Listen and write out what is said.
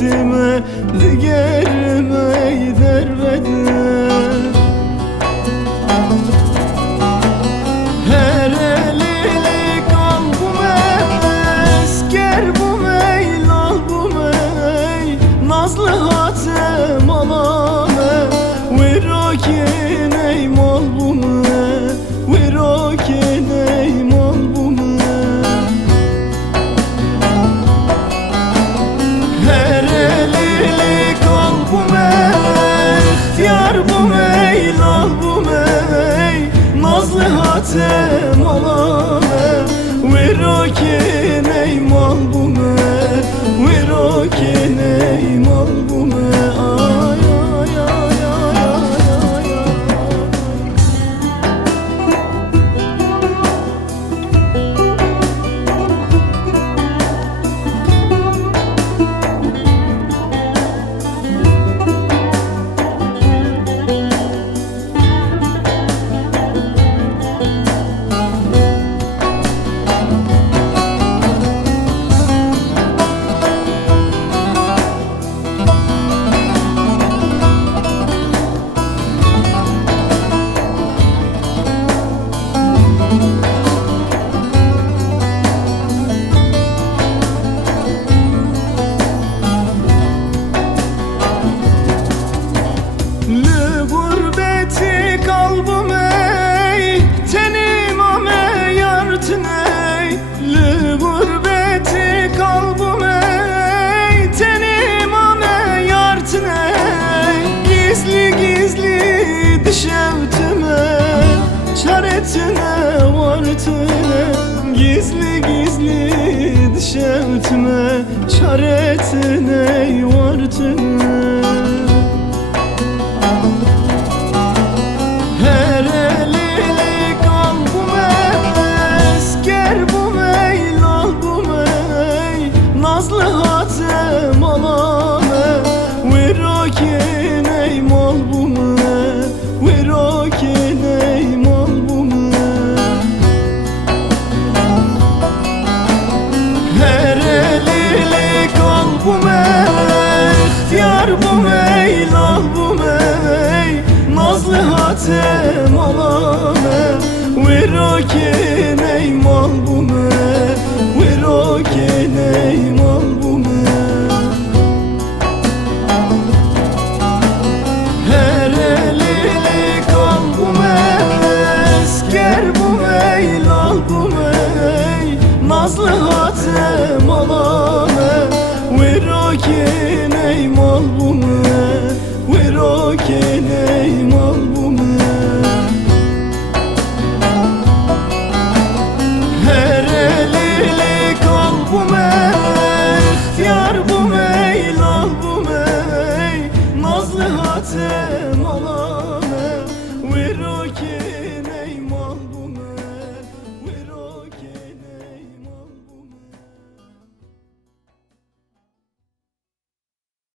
gitme digerime derbede. Her elili kalbime esker bu meyl al bu mey, nazlı hatem alame virokin ey mal bu me, virokin ey mal bu me. Her elili kalbime ihtiyar bu meyl al bu mey, nazlı hatem alame virokin ey mal bu me, virokin ey mal bu me. Ay ay ay ay ay ay. Lü gurbeti kalbim ey, tenim ame yartın ey. Lü gurbeti kalbim ey, tenim ame yartın ey. Gizli gizli düşevtime, çaretine vartine. Gizli gizli düşevtime, çaretine vartine. Her elili kalbime esker bu meyl al bu mey, nazlı hatem alame virokin ey mal bu me, virokin ey mal bu me. Her elili kalbime ihtiyar bu meyl al bu mey, nazlı hatem alame virokin ey mal bu me, virokin ey mal bu me. Her elili kalbime esker bu meyl al bu mey, nazlı hatem alame virokin ey mal bu me, virokin ey mal bu me.